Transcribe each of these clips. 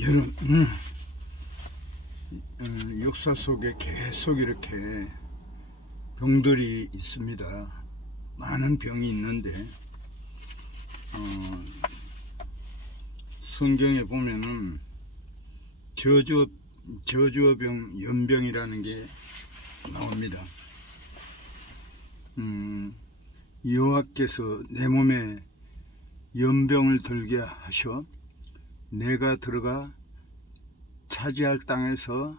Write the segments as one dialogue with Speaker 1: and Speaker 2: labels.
Speaker 1: 여름 음, 음, 역사 속에 계속 이렇게 병들이 있습니다. 많은 병이 있는데 어, 성경에 보면은 저주어 저주어병 연병이라는 게 나옵니다. 음, 여호와께서 내 몸에 연병을 들게 하셔 내가 들어가 차지할 땅에서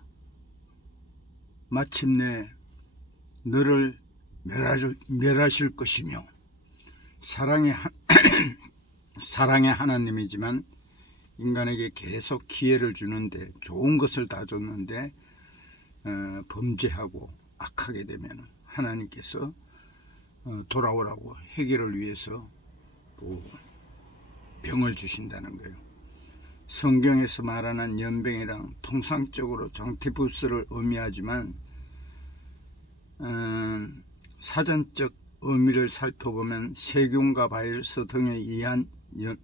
Speaker 1: 마침내 너를 멸하실, 것이며 사랑의 하, 사랑의 하나님이지만 인간에게 계속 기회를 주는데 좋은 것을 다 줬는데 어, 범죄하고 악하게 되면 하나님께서 어, 돌아오라고 해결을 위해서 또 병을 주신다는 거예요. 성경에서 말하는 연병이랑 통상적으로 정티푸스를 의미하지만 음, 사전적 의미를 살펴보면 세균과 바이러스 등에 의한 연-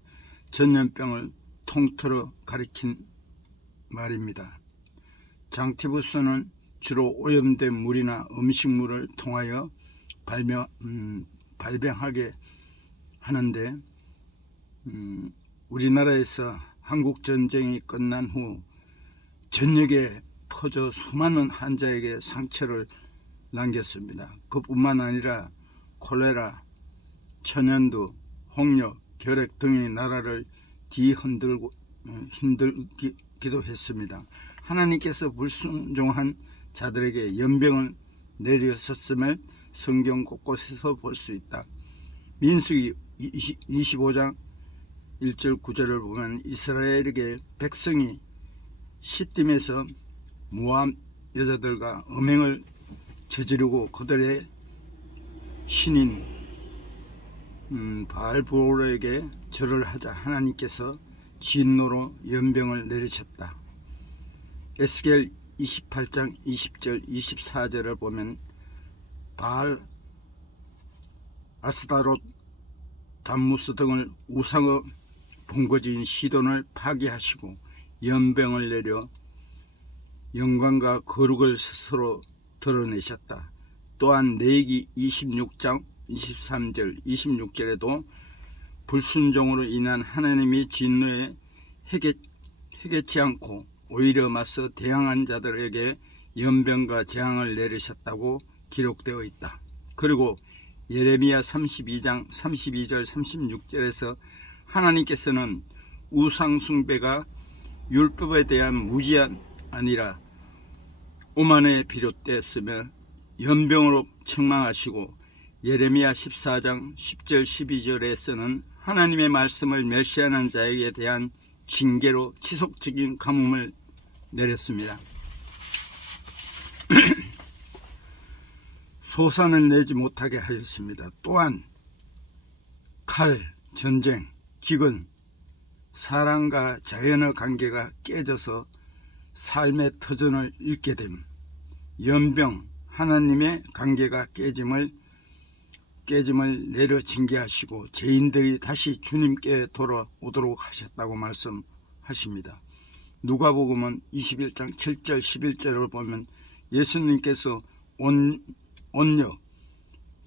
Speaker 1: 전염병을 통틀어 가리킨 말입니다. 장티푸스는 주로 오염된 물이나 음식물을 통하여 발병, 음, 발병하게 하는데 음, 우리나라에서 한국 전쟁이 끝난 후 전역에 퍼져 수많은 환자에게 상처를 남겼습니다. 그뿐만 아니라 콜레라, 천연두, 홍역, 결핵 등이 나라를 뒤흔들고 어, 힘들기도 했습니다. 하나님께서 불순종한 자들에게 연병을 내리셨음을 성경 곳곳에서 볼 수 있다. 민수기 25장 1절 9절을 보면 이스라엘에게 백성이 시딤에서 모함 여자들과 음행을 저지르고 그들의 신인 음, 바알보로에게 절을 하자 하나님께서 진노로 연병을 내리셨다. 에스겔 28장 20절 24절을 보면 바알 아스다롯 담무스 등을 우상의 본거지인 시돈을 파괴하시고 연병을 내려 영광과 거룩을 스스로 드러내셨다. 또한 내기 26장 23절 26절에도 불순종으로 인한 하나님의 진노에 해결, 해결치 않고 오히려 맞서 대항한 자들에게 연병과 재앙을 내리셨다고 기록되어 있다. 그리고 예레미야 32장 32절 36절에서 하나님께서는 우상 숭배가 율법에 대한 무지한 아니라 오만에 비롯되었으며 연병으로 책망하시고 예레미야 14장 10절 12절에서는 하나님의 말씀을 멸시하는 자에게 대한 징계로 지속적인 가뭄을 내렸습니다. 소산을 내지 못하게 하였습니다. 또한 칼, 전쟁, 기근, 사람과 자연의 관계가 깨져서 삶의 터전을 잃게 됨, 연병, 하나님의 관계가 깨짐을 깨짐을 내려 징계하시고 죄인들이 다시 주님께 돌아오도록 하셨다고 말씀하십니다. 누가복음은 21장 7절 11절을 보면 예수님께서 온 온역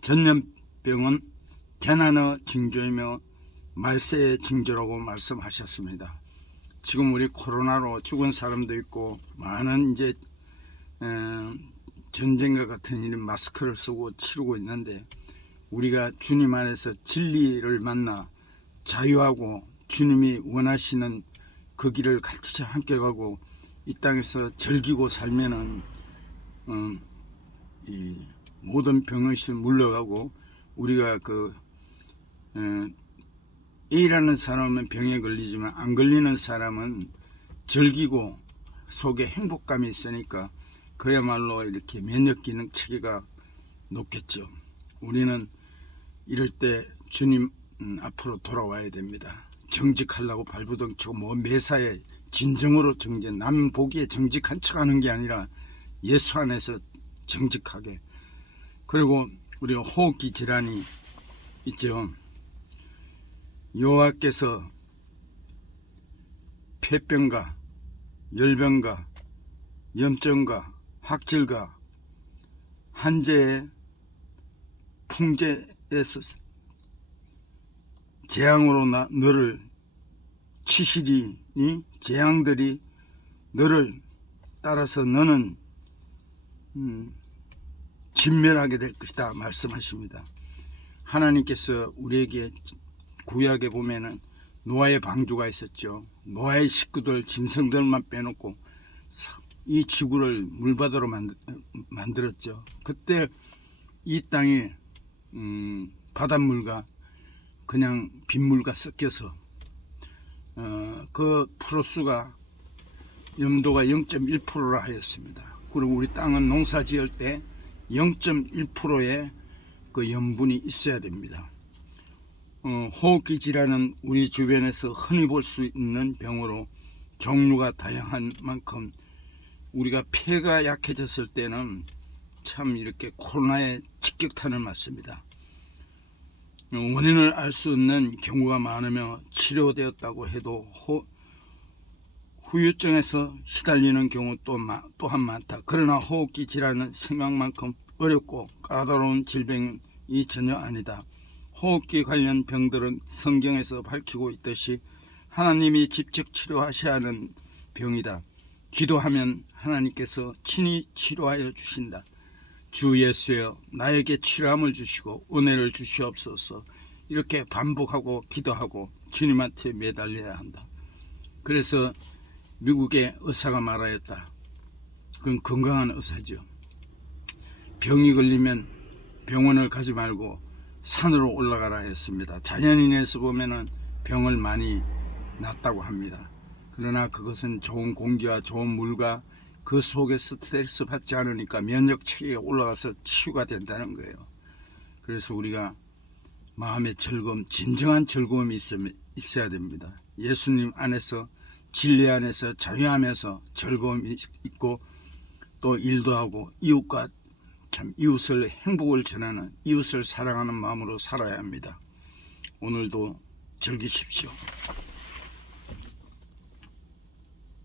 Speaker 1: 전염병은 재난의 징조이며 말세의 징조라고 말씀하셨습니다. 지금 우리 코로나로 죽은 사람도 있고 많은 이제 에, 전쟁과 같은 일은 마스크를 쓰고 치르고 있는데 우리가 주님 안에서 진리를 만나 자유하고 주님이 원하시는 그 길을 같이 함께 가고 이 땅에서 즐기고 살면은 음, 이 모든 병의식 물러가고 우리가 그 에, A라는 사람은 병에 걸리지만 안 걸리는 사람은 즐기고 속에 행복감이 있으니까 그야말로 이렇게 면역 기능 체계가 높겠죠. 우리는 이럴 때 주님 음, 앞으로 돌아와야 됩니다. 정직하려고 발부둥 치고 뭐 매사에 진정으로 정직 남 보기에 정직한 척하는 게 아니라 예수 안에서 정직하게 그리고 우리가 호흡기 질환이 있죠. 여호와께서 폐병과 열병과 염증과 학질과 한재의 풍제에서 재앙으로 나, 너를 치시리니 재앙들이 너를 따라서 너는 음, 진멸하게 될 것이다 말씀하십니다. 하나님께서 우리에게 구약에 보면은 노아의 방주가 있었죠. 노아의 식구들 짐승들만 빼놓고 사- 이 지구를 물바다로 만들, 만들 었죠. 그때 이 땅이 음, 바닷물과 그냥 빗물과 섞여서 어, 그 프로수가 염도가 0.1%라 하였습니다. 그리고 우리 땅은 농사 지을 때 0.1%의 그 염분이 있어야 됩니다. 어, 호흡기 질환은 우리 주변에서 흔히 볼 수 있는 병으로 종류가 다양한 만큼 우리가 폐가 약해졌을 때는 참 이렇게 코로나에 직격탄을 맞습니다. 어, 원인을 알 수 없는 경우가 많으며 치료되었다고 해도 호, 후유증에서 시달리는 경우 또 마, 또한 많다. 그러나 호흡기 질환은 생명만큼 어렵고 까다로운 질병이 전혀 아니다. 호흡기 관련 병들은 성경에서 밝히고 있듯이 하나님이 직접 치료하셔야 하는 병이다. 기도하면 하나님께서 친히 치료하여 주신다. 주 예수여 나에게 치료함을 주시고 은혜를 주시옵소서 이렇게 반복하고 기도하고 주님한테 매달려야 한다. 그래서 미국의 의사가 말하였다. 그건 건강한 의사죠. 병이 걸리면 병원을 가지 말고 산으로 올라가라 했습니다. 자연인에서 보면은 병을 많이 낫다고 합니다. 그러나 그것은 좋은 공기와 좋은 물과 그 속에 스트레스 받지 않으니까 면역 체계가 올라가서 치유가 된다는 거예요. 그래서 우리가 마음의 즐거움, 진정한 즐거움이 있어야 됩니다. 예수님 안에서 진리 안에서 자유하면서 즐거움이 있고 또 일도 하고 이웃과 참 이웃을 행복을 전하는 이웃을 사랑하는 마음으로 살아야 합니다. 오늘도 즐기십시오.